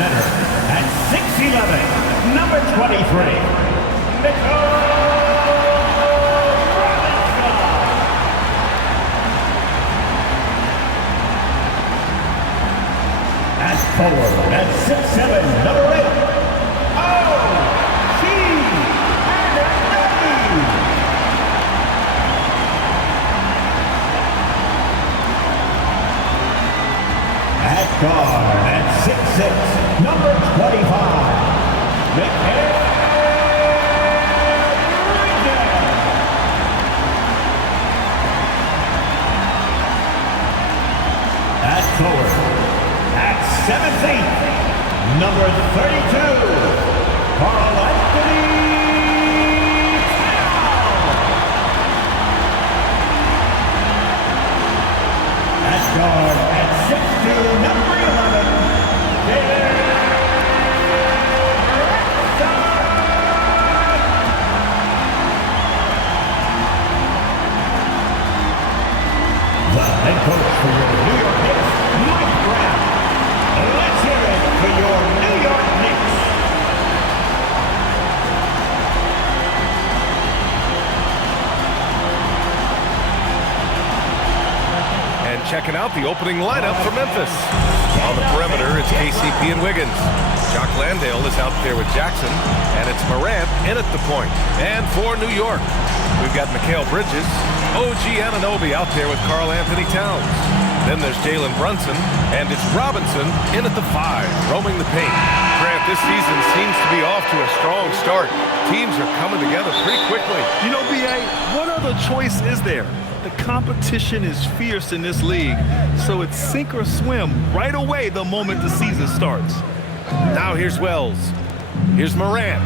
center, at 6'11", number 23, at forward, at 6'7", number 8, at guard, at 6'6", number 25, at forward, at 7'8", number 32, Carl Anthony Towns. At guard, at 6'2", number 11, the head coach for your New York Knicks, Mike Brown. Let's hear it for your New York Knicks. And checking out the opening lineup for Memphis. On the perimeter, it's KCP and Wiggins. Jock Landale is out there with Jackson, and it's Morant in at the point. And for New York, we've got Mikal Bridges, OG Anunoby out there with Karl Anthony Towns. Then there's Jalen Brunson, and it's Robinson in at the 5, roaming the paint. Grant, this season seems to be off to a strong start. Teams are coming together pretty quickly. You know, B.A., what other choice is there? The competition is fierce in this league, so it's sink or swim right away the moment the season starts. Now here's Wells. Here's Morant.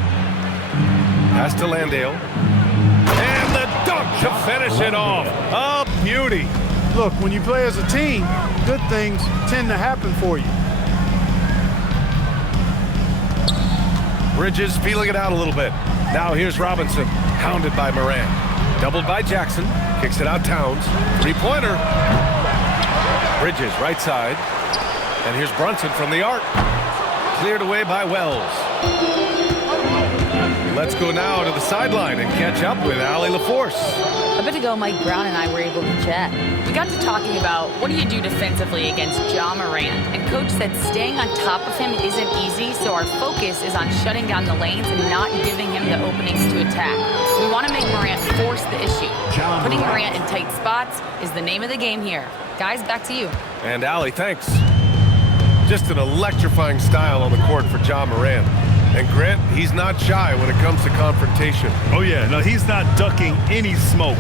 Pass to Landale. And the dunk to finish it off. A beauty. Look, when you play as a team, good things tend to happen for you. Bridges feeling it out a little bit. Now here's Robinson, hounded by Morant. Doubled by Jackson. Kicks it out Towns. Three-pointer. Bridges right side. And here's Brunson from the arc. Cleared away by Wells. Let's go now to the sideline and catch up with Allie LaForce. A bit ago, Mike Brown and I were able to chat. We got to talking about what do you do defensively against Ja Morant, and Coach said staying on top of him isn't easy, so our focus is on shutting down the lanes and not giving him the openings to attack. We want to make Morant force the issue. Putting Morant in tight spots is the name of the game here. Guys, back to you. And Allie, thanks. Just an electrifying style on the court for Ja Morant. And Grant, he's not shy when it comes to confrontation. Oh yeah, no, he's not ducking any smoke.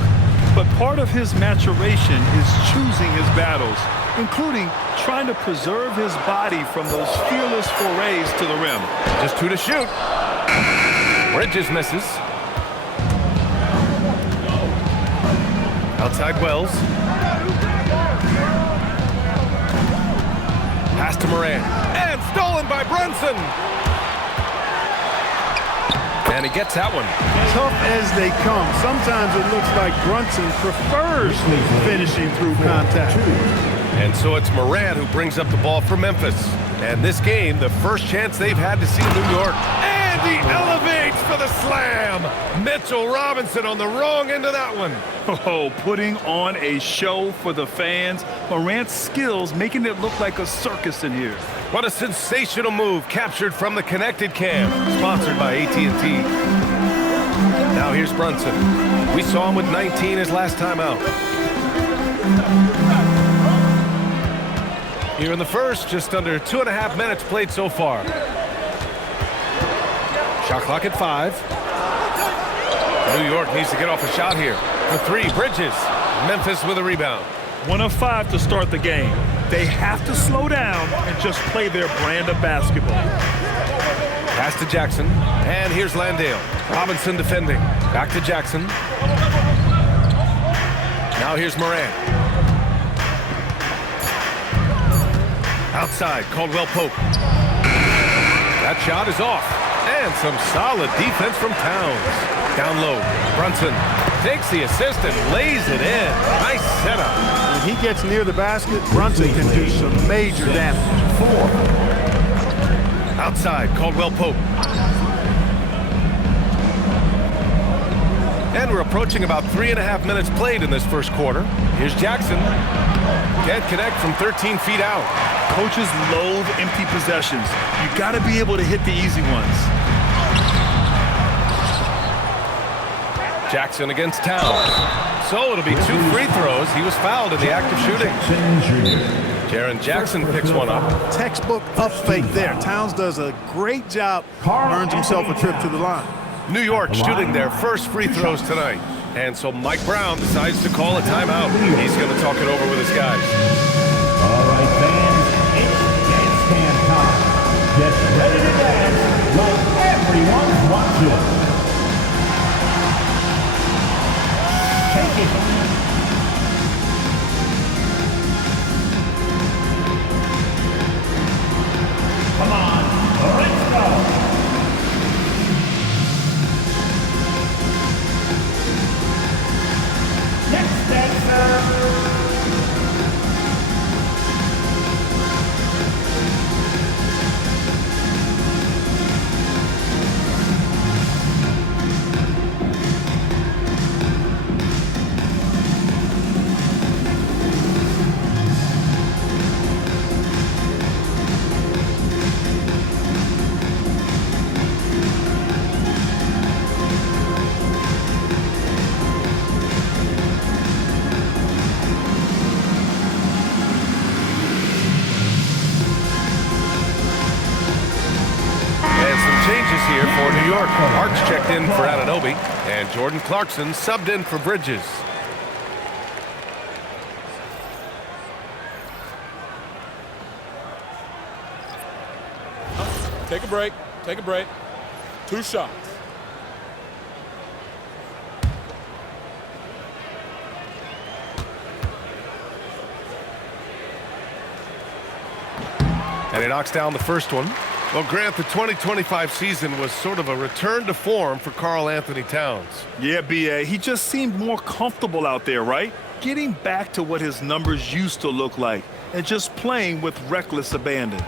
But part of his maturation is choosing his battles, including trying to preserve his body from those fearless forays to the rim. Just 2 to shoot. Bridges misses. Outside Wells. Pass to Morant. And stolen by Brunson. And he gets that one. Tough as they come. Sometimes it looks like Brunson prefers finishing through contact. And so it's Morant who brings up the ball for Memphis. And this game, the first chance they've had to see New York. And he elevates for the slam. Mitchell Robinson on the wrong end of that one. Oh, putting on a show for the fans. Morant's skills making it look like a circus in here. What a sensational move captured from the connected cam. Sponsored by AT&T. Now here's Brunson. We saw him with 19 his last time out. Here in the first, just under 2.5 minutes played so far. Shot clock at 5. New York needs to get off a shot here. For 3, Bridges. Memphis with a rebound. 1 of 5 to start the game. They have to slow down and just play their brand of basketball. Pass to Jackson. And here's Landale. Robinson defending. Back to Jackson. Now here's Morant. Outside, Caldwell Pope. That shot is off. And some solid defense from Towns. Down low, Brunson takes the assist and lays it in. Nice setup. When he gets near the basket, Brunson can do some major damage. Outside, Caldwell Pope. And we're approaching about 3.5 minutes played in this first quarter. Here's Jackson. Can't connect from 13 feet out. Coaches loathe empty possessions. You got to be able to hit the easy ones. Jackson against Towns. So it'll be 2 free throws. He was fouled in the act of shooting. Jaren Jackson picks one up. Textbook up fake there. Towns does a great job, earns himself a trip to the line. New York shooting their first free throws tonight. And so Mike Brown decides to call a timeout. He's going to talk it over with his guys. All right, fans, it's dance stand time. Get ready to dance like everyone's watching. Take it. Come on, let's go. Next dancer. Here for New York. Marks checked in for Anunoby, and Jordan Clarkson subbed in for Bridges. Take a break. Take a break. 2 shots. And he knocks down the first one. Well, Grant, the 2025 season was sort of a return to form for Karl Anthony Towns. Yeah, B.A., he just seemed more comfortable out there, right? Getting back to what his numbers used to look like and just playing with reckless abandon.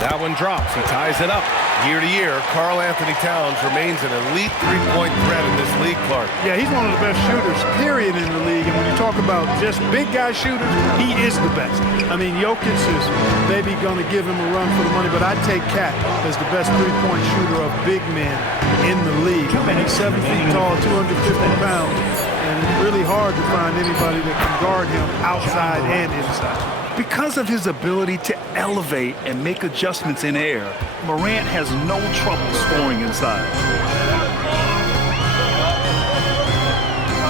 That one drops. He ties it up. Year to year, Karl Anthony Towns remains an elite three-point threat in this league, Clark. Yeah, he's one of the best shooters, period, in the league. And when you talk about just big guy shooters, he is the best. I mean, Jokic is maybe going to give him a run for the money, but I'd take Cat as the best three-point shooter of big men in the league. I mean, he's 7 feet tall, 250 pounds, and it's really hard to find anybody that can guard him outside and inside. Because of his ability to elevate and make adjustments in air, Morant has no trouble scoring inside.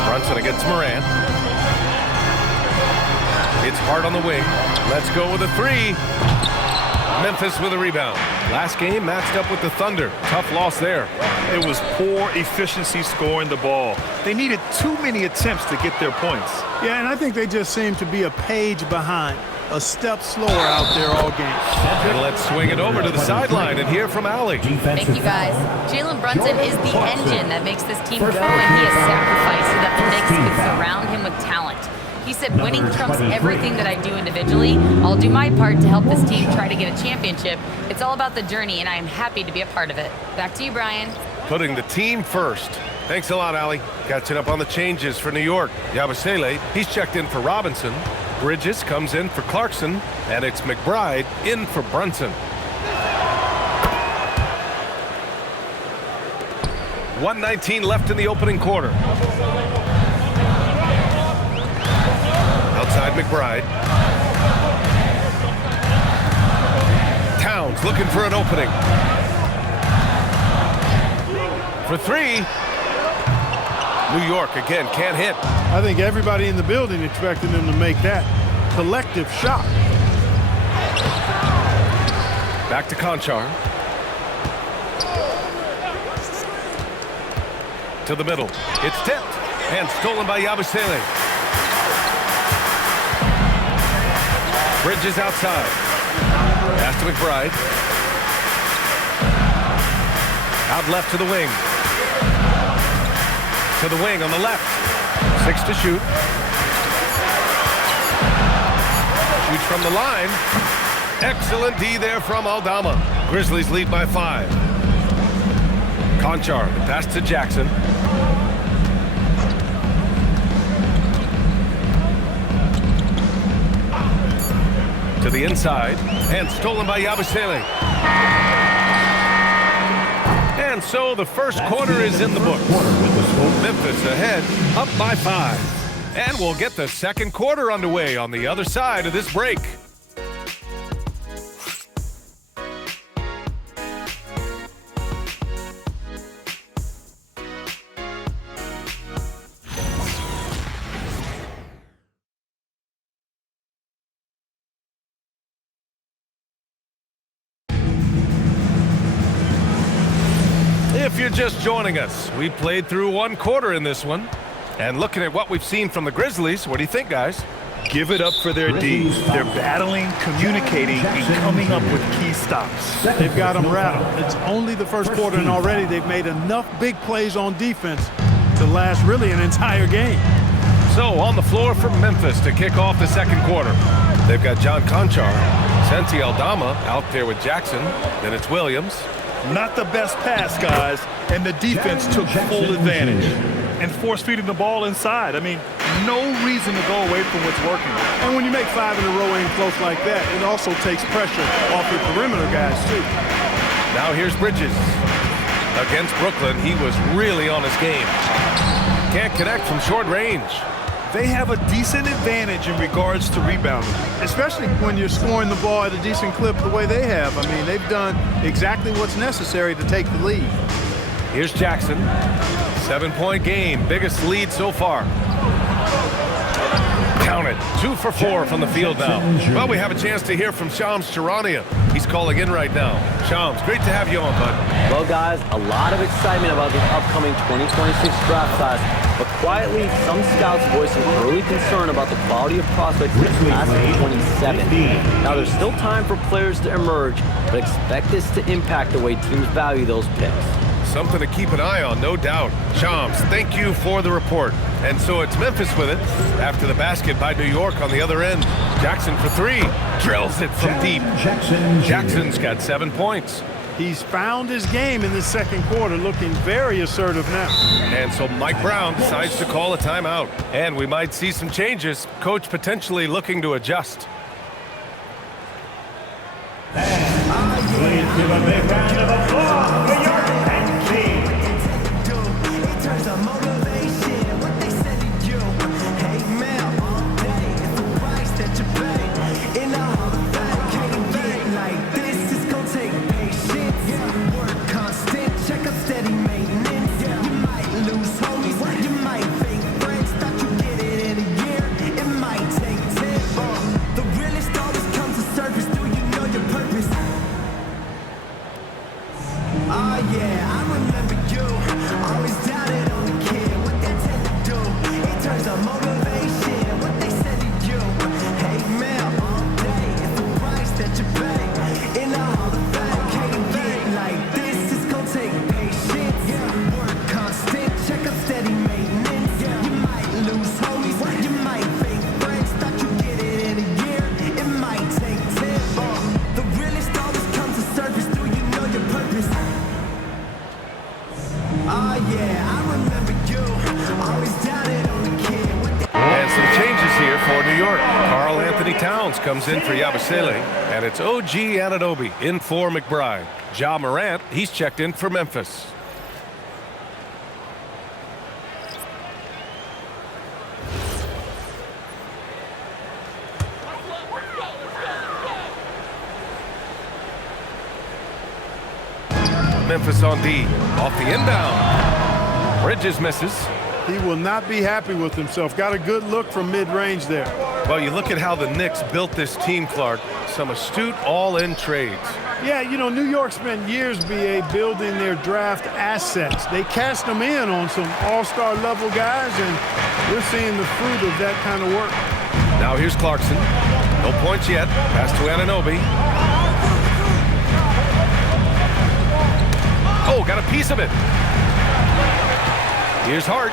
Brunson against Morant. It's hard on the wing. Let's go with a 3. Memphis with a rebound. Last game matched up with the Thunder. Tough loss there. It was poor efficiency scoring the ball. They needed too many attempts to get their points. Yeah, and I think they just seem to be a page behind, a step slower out there all game. And let's swing it over to the sideline and hear from Allie. Thank you, guys. Jalen Brunson is the engine that makes this team go, and he has sacrificed so that the Knicks could surround him with talent. He said, winning trumps everything that I do individually. I'll do my part to help this team try to get a championship. It's all about the journey, and I am happy to be a part of it. Back to you, Brian. Putting the team first. Thanks a lot, Allie. Catching up on the changes for New York. Yabusele, he's checked in for Robinson. Bridges comes in for Clarkson, and it's McBride in for Brunson. 1:19 left in the opening quarter. Outside McBride. Towns looking for an opening. For 3. New York again can't hit. I think everybody in the building expected them to make that collective shot. Back to Conchar. To the middle. It's tipped and stolen by Yabusele. Bridges outside. Pass to McBride. Out left to the wing. To the wing on the left. 6 to shoot. Shoots from the line. Excellent D there from Aldama. Grizzlies lead by 5. Conchar, the pass to Jackson. To the inside, and stolen by Yabusele. And so the first quarter is in the books. Memphis ahead, up by 5. And we'll get the second quarter underway on the other side of this break. If you're just joining us, we played through one quarter in this one. And looking at what we've seen from the Grizzlies, what do you think, guys? Give it up for their D. They're battling, communicating, and coming up with key stops. They've got them rattled. It's only the first quarter, and already they've made enough big plays on defense to last really an entire game. So on the floor for Memphis to kick off the second quarter. They've got John Conchar, Santi Aldama out there with Jackson. Then it's Williams. Not the best pass, guys, and the defense took full advantage and force-feeding the ball inside. I mean, no reason to go away from what's working. And when you make 5 in a row in close like that, it also takes pressure off your perimeter guys, too. Now here's Bridges. Against Brooklyn, he was really on his game. Can't connect from short range. They have a decent advantage in regards to rebounding. Especially when you're scoring the ball at a decent clip the way they have. I mean, they've done exactly what's necessary to take the lead. Here's Jackson. 7-point game, biggest lead so far. Count it, 2 for 4 from the field now. Well, we have a chance to hear from Shams Charania. He's calling in right now. Shams, great to have you on, bud. Well, guys, a lot of excitement about the upcoming 2026 draft class, but quietly, some scouts voicing early concern about the quality of prospects in the class of 27. Now, there's still time for players to emerge, but expect this to impact the way teams value those picks. Something to keep an eye on, no doubt. Shams, thank you for the report. And so it's Memphis with it after the basket by New York on the other end. Jackson for 3. Drills it from deep. Jackson's got 7 points. He's found his game in the second quarter, looking very assertive now. And so Mike Brown decides to call a timeout. And we might see some changes. Coach potentially looking to adjust. Please give a big round of applause for your Knicks team. In terms of motivation, what they said to you. Hey, man, all day, it's the price that you pay. In the Hall of Fame, can't get like this. It's gonna take patience. Work constant, check up steady maintenance. You might lose homies, you might fake friends. Thought you get it in a year, it might take 10. The realest always comes to surface. Do you know your purpose? Oh yeah, I remember you. Always doubted on the kid, what they tend to do. In terms of motivation, what they said to you. Hey man, all day, it's the price that you pay. In the Hall of Fame, can't get like this. It's gonna take patience. Work constant, check up steady maintenance. You might lose homies, you might fake friends. Thought you get it in a year, it might take 10. The realest always comes to surface. Do you know your purpose? Oh yeah, I remember you. Always doubted on the kid. And some changes here for New York. Karl Anthony Towns comes in for Yabusele. And it's OG Anunoby in for McBride. Ja Morant, he's checked in for Memphis. Memphis on D. Off the inbound. Bridges misses. He will not be happy with himself. Got a good look from mid-range there. Well, you look at how the Knicks built this team, Clark. Some astute all-in trades. Yeah, you know, New York spent years, BA, building their draft assets. They cast them in on some all-star level guys, and we're seeing the fruit of that kind of work. Now here's Clarkson. No points yet. Pass to Anunoby. Oh, got a piece of it. Here's Hart.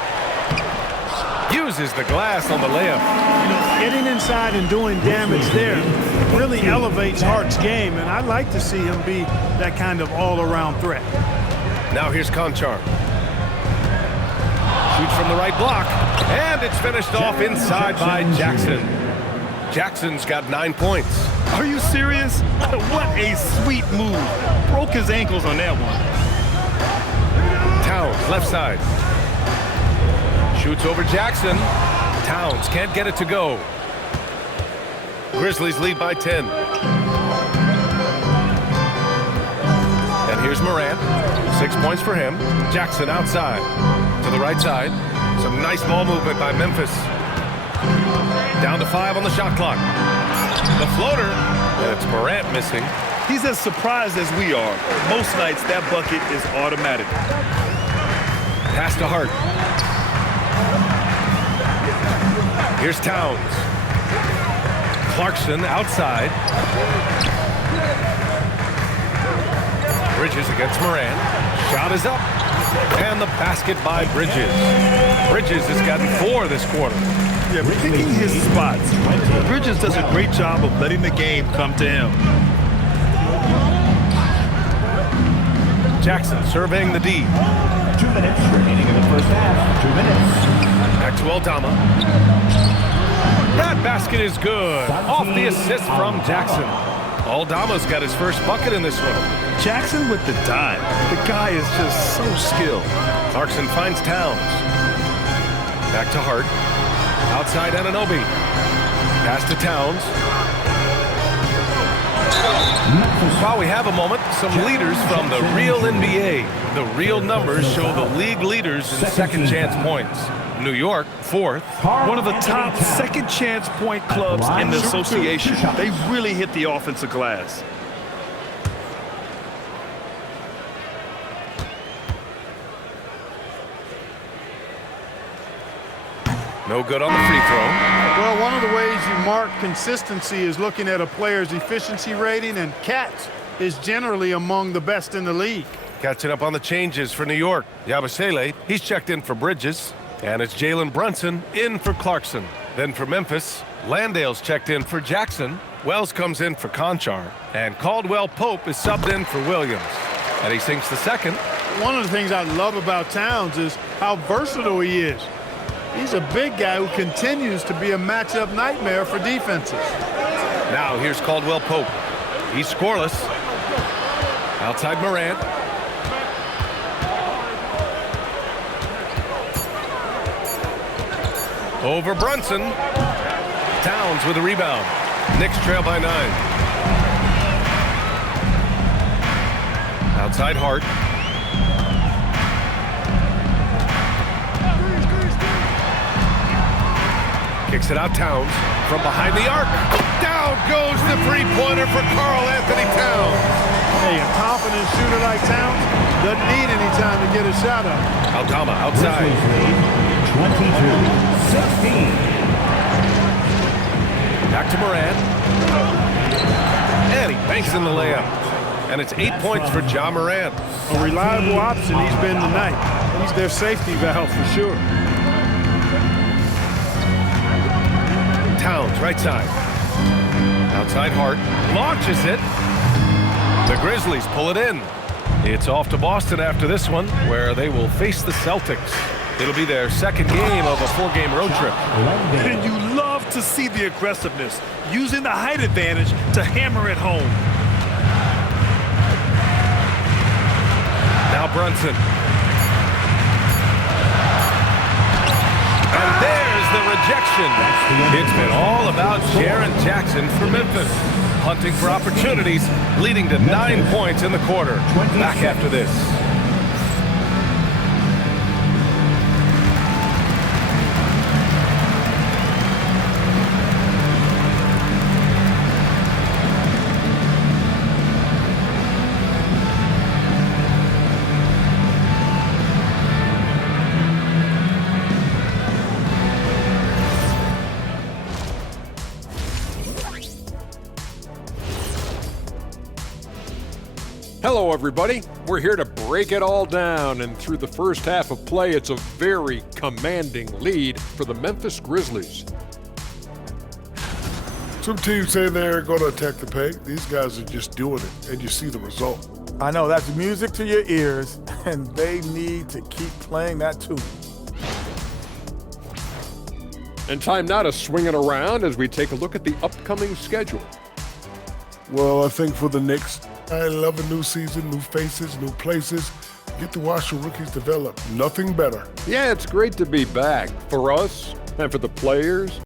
Uses the glass on the layup. You know, getting inside and doing damage there really elevates Hart's game, and I'd like to see him be that kind of all-around threat. Now here's Conchar. Shoots from the right block, and it's finished off inside by Jackson. Jackson's got 9 points. Are you serious? What a sweet move. Broke his ankles on that one. Towns, left side. Shoots over Jackson. Towns can't get it to go. Grizzlies lead by 10. And here's Morant. 6 points for him. Jackson outside. To the right side. Some nice ball movement by Memphis. Down to 5 on the shot clock. The floater. And it's Morant missing. He's as surprised as we are. Most nights, that bucket is automatic. Pass to Hart. Here's Towns. Clarkson outside. Bridges against Morant. Shot is up. And the basket by Bridges. Bridges has gotten 4 this quarter. Yeah, picking his spots. Bridges does a great job of letting the game come to him. Jackson surveying the D. 2 minutes remaining in the first half. 2 minutes. Back to Aldama. That basket is good. Off the assist from Jackson. Aldama's got his first bucket in this one. Jackson with the dime. The guy is just so skilled. Clarkson finds Towns. Back to Hart. Outside Anunoby. Pass to Towns. While we have a moment, some leaders from the real NBA. The real numbers show the league leaders in second chance points. New York, 4th. One of the top second chance point clubs in the association. They really hit the offensive glass. No good on the free throw. Well, one of the ways you mark consistency is looking at a player's efficiency rating, and Katz is generally among the best in the league. Catching up on the changes for New York. Yabusele, he's checked in for Bridges. And it's Jalen Brunson in for Clarkson. Then for Memphis, Landale's checked in for Jackson. Wells comes in for Conchar. And Caldwell Pope is subbed in for Williams. And he sinks the second. One of the things I love about Towns is how versatile he is. He's a big guy who continues to be a matchup nightmare for defenses. Now here's Caldwell Pope. He's scoreless. Outside Morant. Over Brunson. Towns with a rebound. Knicks trail by 9. Outside Hart. Kicks it out Towns. From behind the arc. Down goes the three-pointer for Karl Anthony Towns. Hey, a confident shooter like Towns doesn't need any time to get a shot up. Aldama outside. 22-16. Back to Morant. And he banks in the layup. And it's 8 points for Ja Morant. A reliable option he's been tonight. He's their safety valve for sure. Towns, right side. Outside Hart. Launches it. The Grizzlies pull it in. It's off to Boston after this one, where they will face the Celtics. It'll be their second game of a 4-game road trip. And you love to see the aggressiveness, using the height advantage to hammer it home. Now Brunson. And there's the rejection. It's been all about Jaren Jackson for Memphis. Hunting for opportunities, leading to 9 points in the quarter. Back after this. Hello, everybody. We're here to break it all down, and through the first half of play, it's a very commanding lead for the Memphis Grizzlies. Some teams say they're going to attack the paint. These guys are just doing it, and you see the result. I know, that's music to your ears, and they need to keep playing that tune. And time now to swing it around as we take a look at the upcoming schedule. Well, I think for the Knicks, I love a new season, new faces, new places. Get to watch the rookies develop. Nothing better. Yeah, it's great to be back for us and for the players.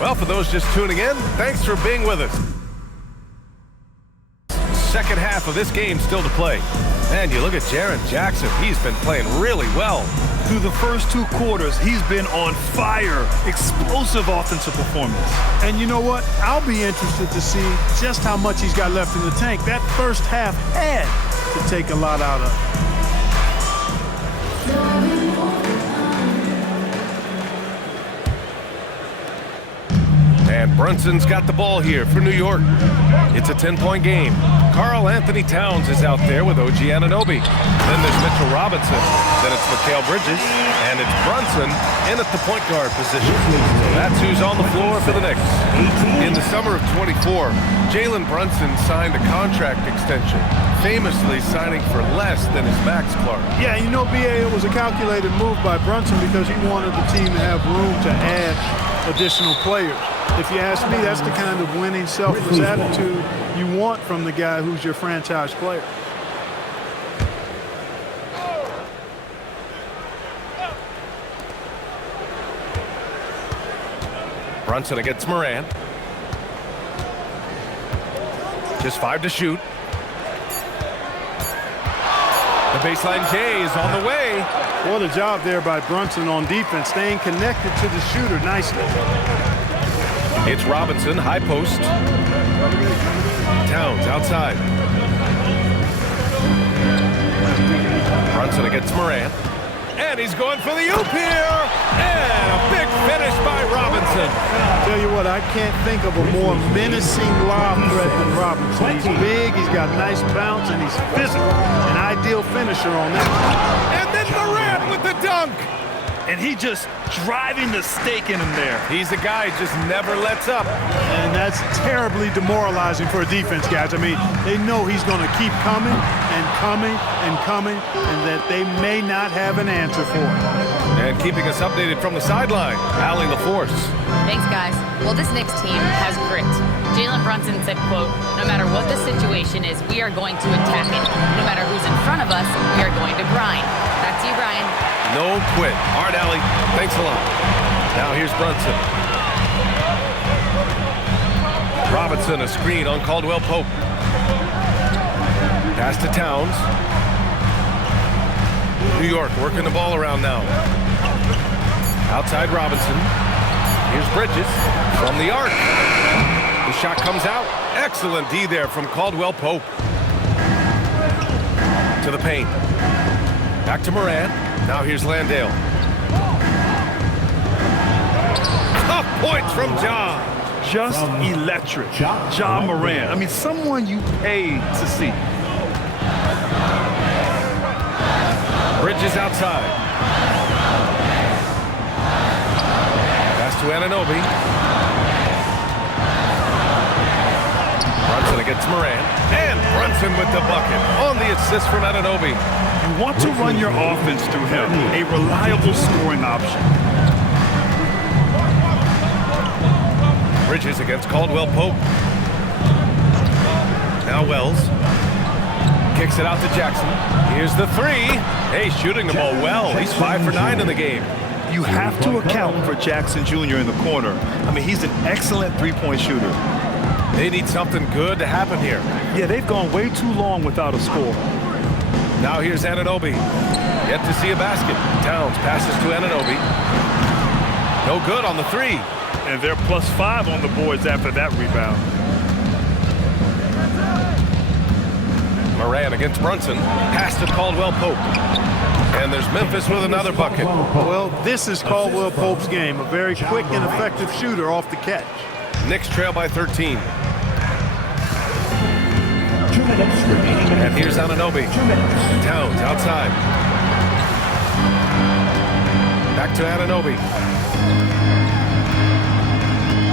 Well, for those just tuning in, thanks for being with us. Second half of this game still to play. And you look at Jaren Jackson. He's been playing really well. Through the first 2 quarters, he's been on fire. Explosive offensive performance. And you know what? I'll be interested to see just how much he's got left in the tank. That first half had to take a lot out of it. And Brunson's got the ball here for New York. It's a 10-point game. Karl Anthony Towns is out there with OG Anunoby. Then there's Mitchell Robinson. Then it's Mikal Bridges. And it's Brunson in at the point guard position. So that's who's on the floor for the Knicks. In the summer of 24, Jalen Brunson signed a contract extension, famously signing for less than his max, Clark. Yeah, you know, B.A., it was a calculated move by Brunson because he wanted the team to have room to add additional players. If you ask me, that's the kind of winning, selfless attitude you want from the guy who's your franchise player. Brunson against Morant. Just 5 to shoot. The baseline J is on the way. What a job there by Brunson on defense, staying connected to the shooter nicely. It's Robinson, high post. Towns outside. Brunson against Morant. And he's going for the oop here. And a big finish by Robinson. Tell you what, I can't think of a more menacing lob threat than Robinson. He's big, he's got nice bounce, and he's physical. An ideal finisher on that. And then Morant with the dunk. And he just driving the stake in him there. He's a guy who just never lets up. And that's terribly demoralizing for a defense, guys. I mean, they know he's going to keep coming and coming and coming, and that they may not have an answer for it. And keeping us updated from the sideline, Allie LaForce. Thanks, guys. Well, this Knicks team has grit. Jalen Brunson said, quote, "No matter what the situation is, we are going to attack it. No matter who's in front of us, we are going to grind." Back to you, Brian. No quit. All right, Allie. Thanks a lot. Now here's Brunson. Robinson, a screen on Caldwell Pope. Pass to Towns. New York working the ball around now. Outside Robinson. Here's Bridges from the arc. The shot comes out. Excellent D there from Caldwell Pope. To the paint. Back to Morant. Now here's Landale. Tough points from Ja. Just electric. Ja Morant. I mean, someone you pay to see. Bridges outside. Pass to Anunoby. Brunson against Morant. And Brunson with the bucket on the assist from Anunoby. You want to run your offense through him, a reliable scoring option. Bridges against Caldwell Pope. Now Wells. Kicks it out to Jackson. Here's the 3. Hey, shooting the ball well. He's 5 for 9 in the game. You have to account for Jackson Jr. in the corner. I mean, he's an excellent three-point shooter. They need something good to happen here. Yeah, they've gone way too long without a score. Now here's Anunoby. Yet to see a basket. Towns passes to Anunoby. No good on the 3. And they're +5 on the boards after that rebound. Morant against Brunson. Pass to Caldwell Pope. And there's Memphis with another bucket. Well, this is Caldwell Pope's game. A very quick and effective shooter off the catch. Knicks trail by 13. 2 minutes remaining. And here's Anunoby. Towns outside. Back to Anunoby.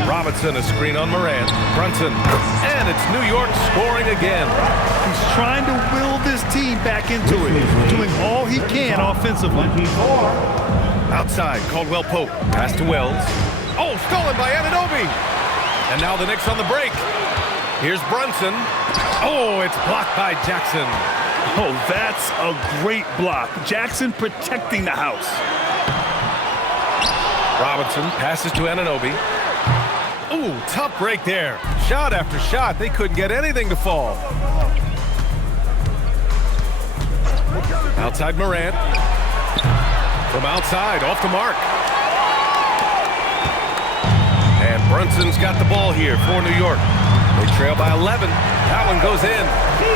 Robinson, a screen on Morant. Brunson. And it's New York scoring again. He's trying to will this team back into it, doing all he can offensively. Outside, Caldwell Pope. Pass to Wells. Oh, stolen by Anunoby. And now the Knicks on the break. Here's Brunson. Oh, it's blocked by Jackson. Oh, that's a great block. Jackson protecting the house. Robinson passes to Anunoby. Ooh, tough break there. Shot after shot. They couldn't get anything to fall. Outside Morant. From outside, off the mark. And Brunson's got the ball here for New York. They trail by 11. That one goes in.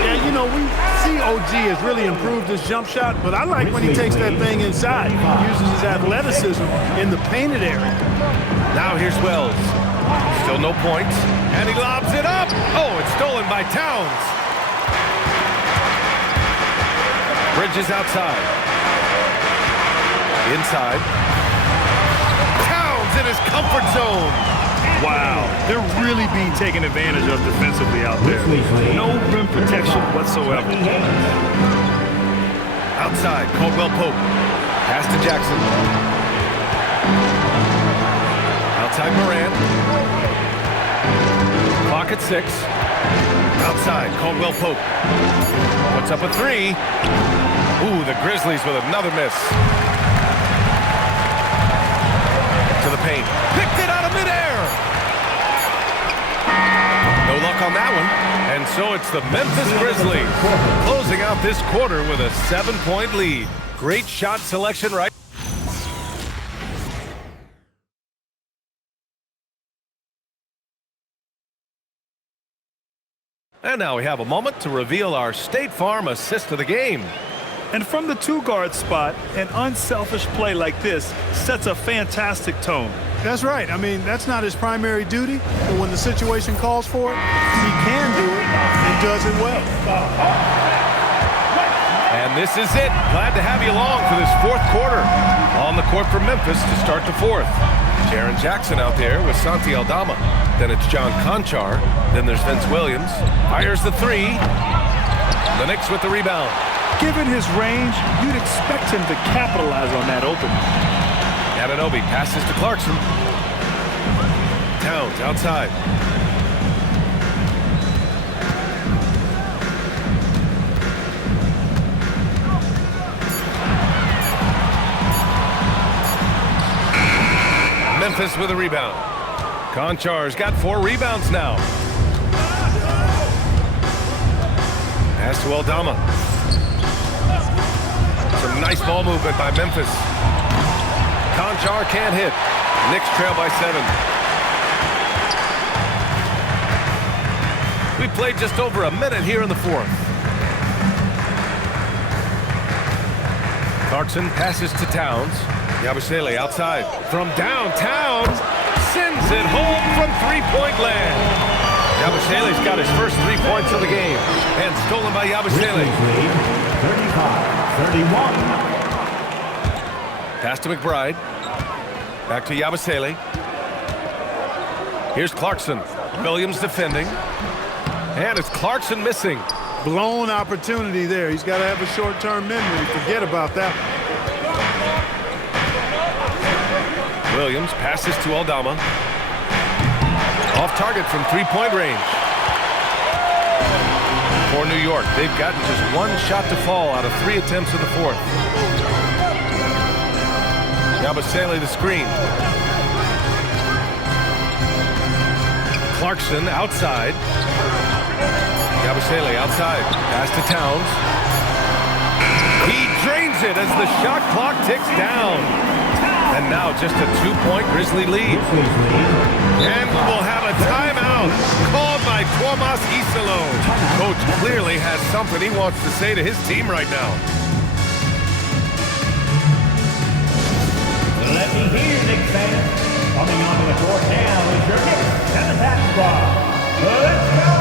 Yeah, you know, we see OG has really improved his jump shot, but I like when he takes that thing inside. He uses his athleticism in the painted area. Now here's Wells. Still no points. And he lobs it up. Oh, it's stolen by Towns. Bridges outside. Inside. Towns in his comfort zone. Wow, they're really being taken advantage of defensively out there. No rim protection whatsoever. Outside, Caldwell Pope. Pass to Jackson. Outside Morant. Clock at 6. Outside, Caldwell Pope. Puts up a 3. Ooh, the Grizzlies with another miss. To the paint. Picked it out of midair. No luck on that one. And so it's the Memphis Grizzlies closing out this quarter with a 7-point lead. Great shot selection right. And now we have a moment to reveal our State Farm assist of the game. And from the two-guard spot, an unselfish play like this sets a fantastic tone. That's right. I mean, that's not his primary duty, but when the situation calls for it, he can do it and does it well. And this is it. Glad to have you along for this fourth quarter. On the court for Memphis to start the fourth. Jaren Jackson out there with Santi Aldama. Then it's John Conchar. Then there's Vince Williams. Fires the 3. The Knicks with the rebound. Given his range, you'd expect him to capitalize on that opening. Anunoby passes to Clarkson. Towns outside. Memphis with a rebound. Conchar's got 4 rebounds now. Pass to Aldama. Some nice ball movement by Memphis. Conchar can't hit. Knicks trail by 7. We played just over a minute here in the fourth. Clarkson passes to Towns. Yabusele outside. From downtown, sends it home from three-point land. Yabusele's got his first 3 points of the game. And stolen by Yabusele. 35-31. Pass to McBride. Back to Yabusele. Here's Clarkson. Williams defending. And it's Clarkson missing. Blown opportunity there. He's got to have a short-term memory. Forget about that one. Williams passes to Aldama. Off target from three-point range. For New York, they've gotten just 1 shot to fall out of 3 attempts in the fourth. Yabusele the screen. Clarkson outside. Yabusele outside. Pass to Towns. He drains it as the shot clock ticks down. And now just a 2-point Grizzly lead. And we will have a timeout called by Tomas Isalo. Coach clearly has something he wants to say to his team right now. Let me hear you, Knicks fans. Coming onto the court now is your Knicks and the Pack Squad. Let's go!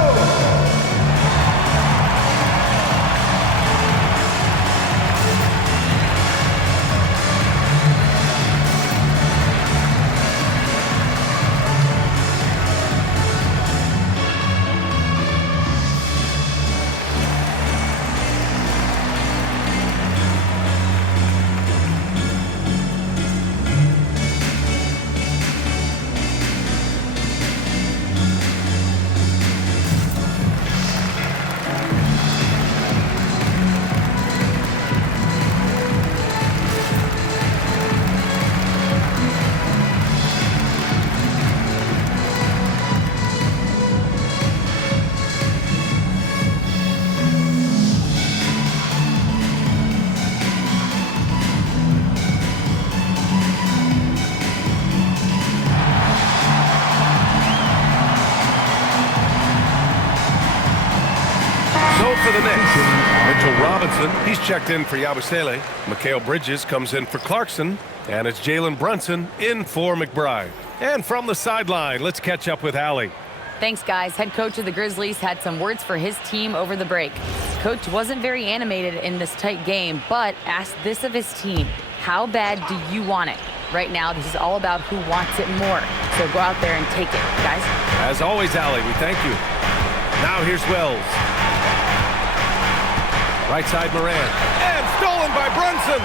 for the Knicks. Mitchell Robinson, he's checked in for Yabusele. Mikal Bridges comes in for Clarkson. And it's Jalen Brunson in for McBride. And from the sideline, let's catch up with Allie. Thanks, guys. Head coach of the Grizzlies had some words for his team over the break. Coach wasn't very animated in this tight game, but asked this of his team. How bad do you want it? Right now, this is all about who wants it more. So go out there and take it, guys. As always, Allie, we thank you. Now here's Wells. Right side, Morant. And stolen by Brunson.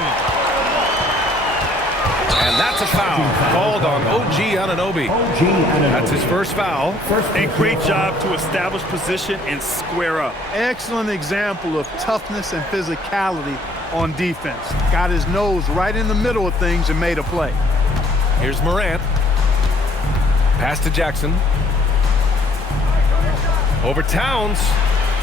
And that's a foul called on OG Anunoby. That's his first foul. A great job to establish position and square up. Excellent example of toughness and physicality on defense. Got his nose right in the middle of things and made a play. Here's Morant. Pass to Jackson. Over Towns.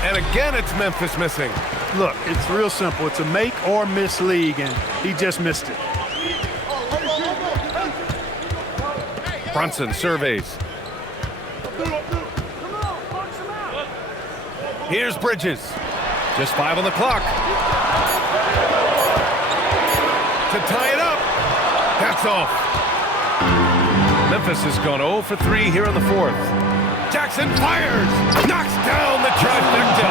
And again, it's Memphis missing. Look, it's real simple. It's a make or miss league, and he just missed it. Brunson surveys. Here's Bridges. Just 5 on the clock. To tie it up. That's off. Memphis has gone 0 for 3 here in the fourth. Jackson fires. Knocks down the trifecta.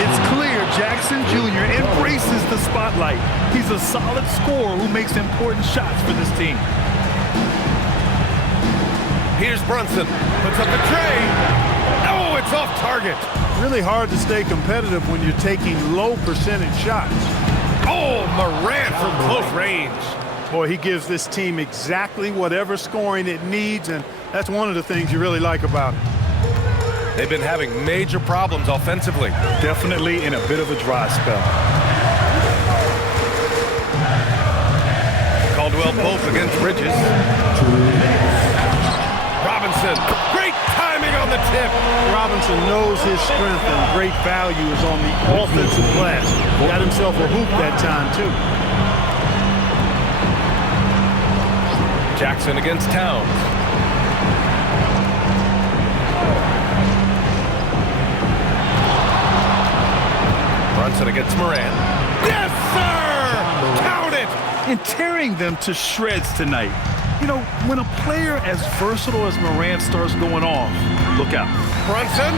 It's clear Jackson Jr. embraces the spotlight. He's a solid scorer who makes important shots for this team. Here's Brunson. Puts up the tray. Oh, it's off target. Really hard to stay competitive when you're taking low percentage shots. Oh, Morant from close range. Boy, he gives this team exactly whatever scoring it needs, and that's one of the things you really like about it. They've been having major problems offensively. Definitely in a bit of a dry spell. Caldwell Pope against Bridges. Robinson, great timing on the tip. Robinson knows his strength and great value is on the offensive glass. Got himself a hoop that time, too. Jackson against Towns. Brunson against Morant. Yes, sir! Count it! And tearing them to shreds tonight. You know, when a player as versatile as Morant starts going off, look out. Brunson.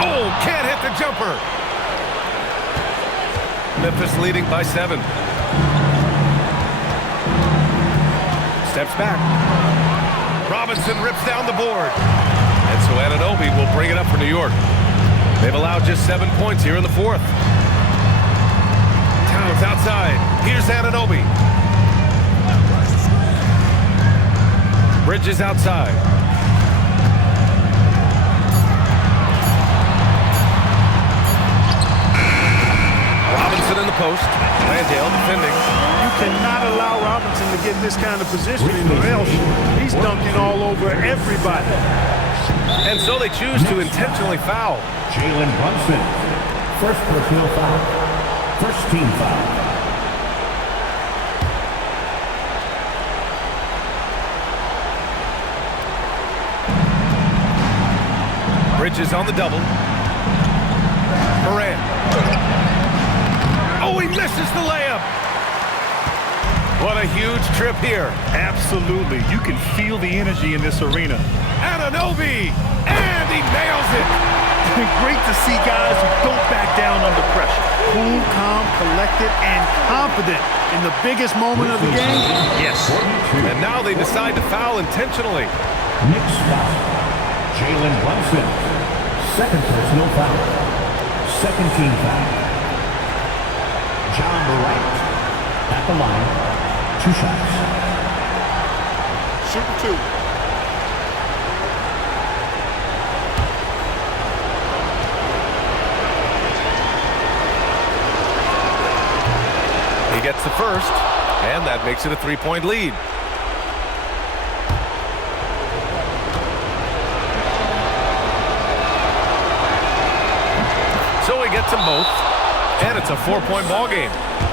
Oh, can't hit the jumper. Memphis leading by 7. Steps back. Robinson rips down the board. And so Anunoby will bring it up for New York. They've allowed just 7 points here in the fourth. Towns outside. Here's Anunoby. Bridges outside. Robinson in the post. Landale defending. You cannot allow Robinson to get this kind of positioning or else he's dunking all over everybody. And so they choose to intentionally foul. Jalen Brunson. First personal foul. First team foul. Bridges on the double. Morant. Oh, he misses the layup. What a huge trip here. Absolutely. You can feel the energy in this arena. Anunoby. And he nails it. Great to see guys who don't back down under pressure. Cool, calm, collected, and confident in the biggest moment of the game. Yes. And now they decide to foul intentionally. Knicks foul. Jalen Brunson. Second personal foul. Second team foul. John Morant at the line. 2 shots. Shooting 2. He gets the first, and that makes it a 3-point lead. So he gets them both, and it's a 4-point ball game.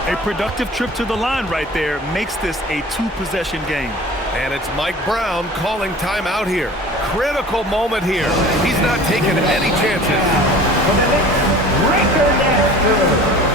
A productive trip to the line right there makes this a 2-possession game. And it's Mike Brown calling timeout here. Critical moment here. He's not taking any chances. for the Knicks, Breaker Dance.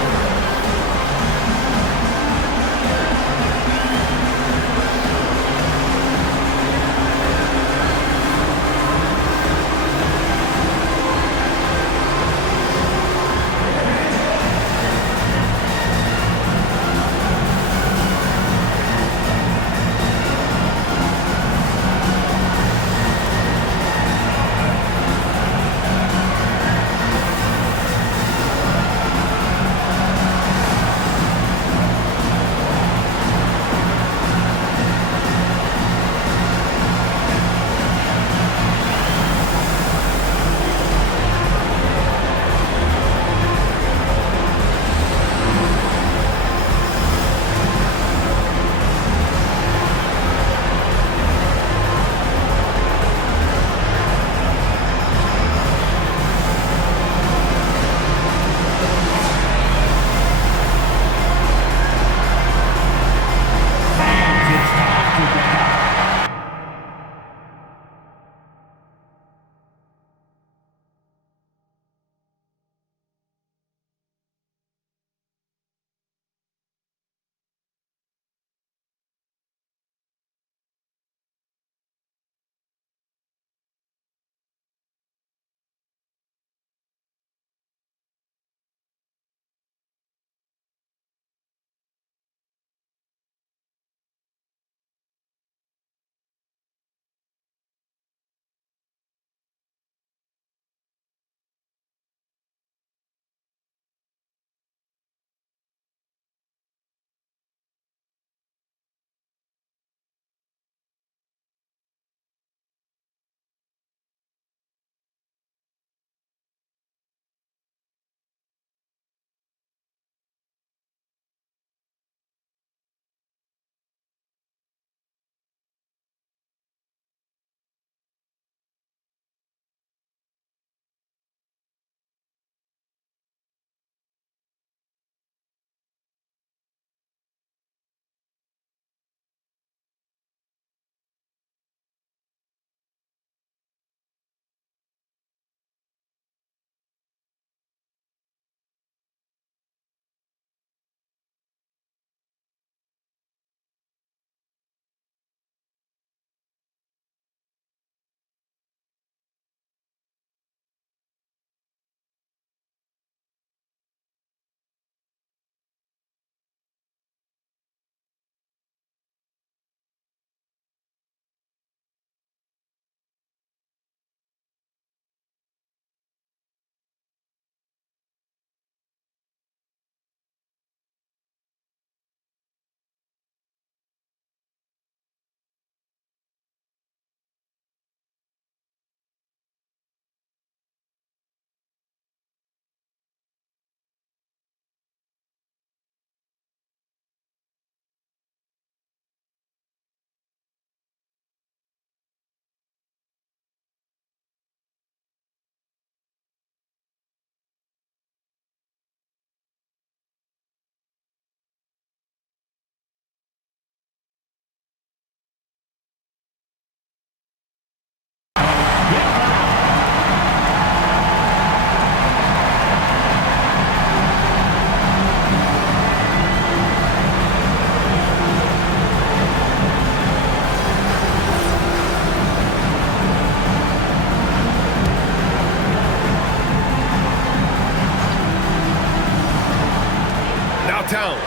Towns.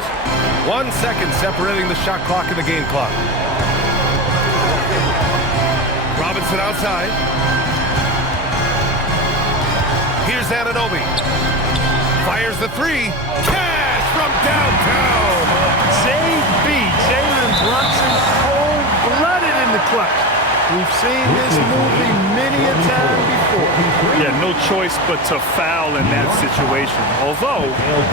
1 second separating the shot clock and the game clock. Robinson outside. Here's Anunoby. Fires the three. Cash from downtown. JB, Jalen Brunson, cold-blooded in the clutch. We've seen this movie many a time before. Yeah, no choice but to foul in that situation. Although,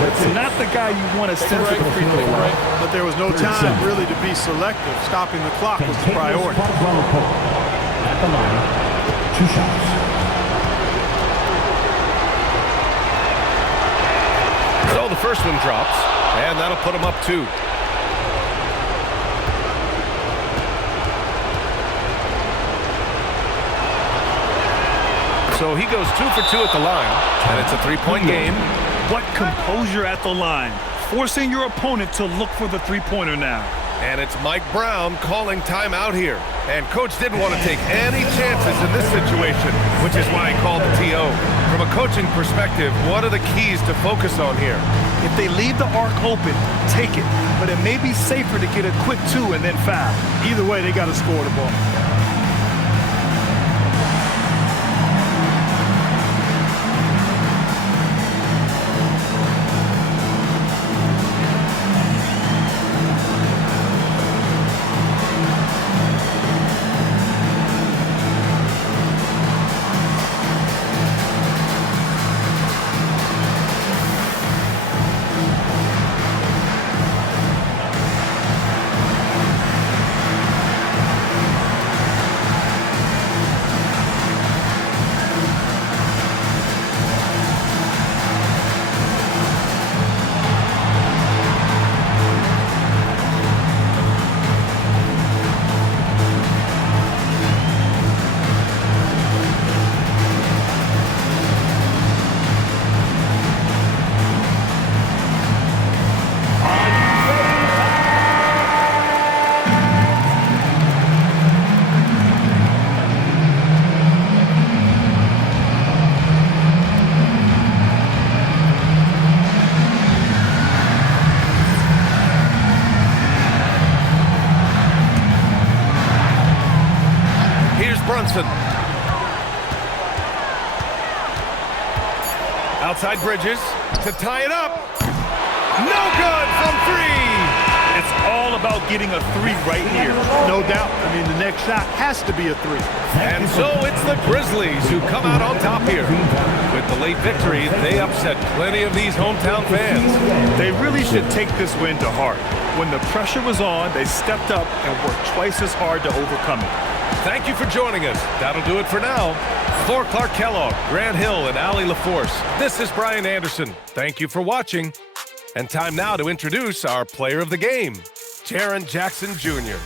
it's not the guy you want to send to the free throw line. But there was no time really to be selective. Stopping the clock was the priority. At the line, 2 shots. So the first one drops, and that'll put him up 2. So So he goes 2 for 2 at the line, and it's a three-point game. What composure at the line, forcing your opponent to look for the three-pointer now. And it's Mike Brown calling timeout here. And Coach didn't want to take any chances in this situation, which is why he called the TO. From a coaching perspective, what are the keys to focus on here? If they leave the arc open, take it. But it may be safer to get a quick 2 and then foul. Either way, they got to score the ball. Brunson. Outside Bridges to tie it up. No good from 3. It's all about getting a 3 right here. No doubt. I mean, the next shot has to be a 3. And so it's the Grizzlies who come out on top here. With the late victory, they upset plenty of these hometown fans. They really should take this win to heart. When the pressure was on, they stepped up and worked twice as hard to overcome it. Thank you for joining us. That'll do it for now. For Clark Kellogg, Grant Hill, and Allie LaForce, this is Brian Anderson. Thank you for watching. And time now to introduce our player of the game, Jaren Jackson Jr.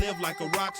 live like a rock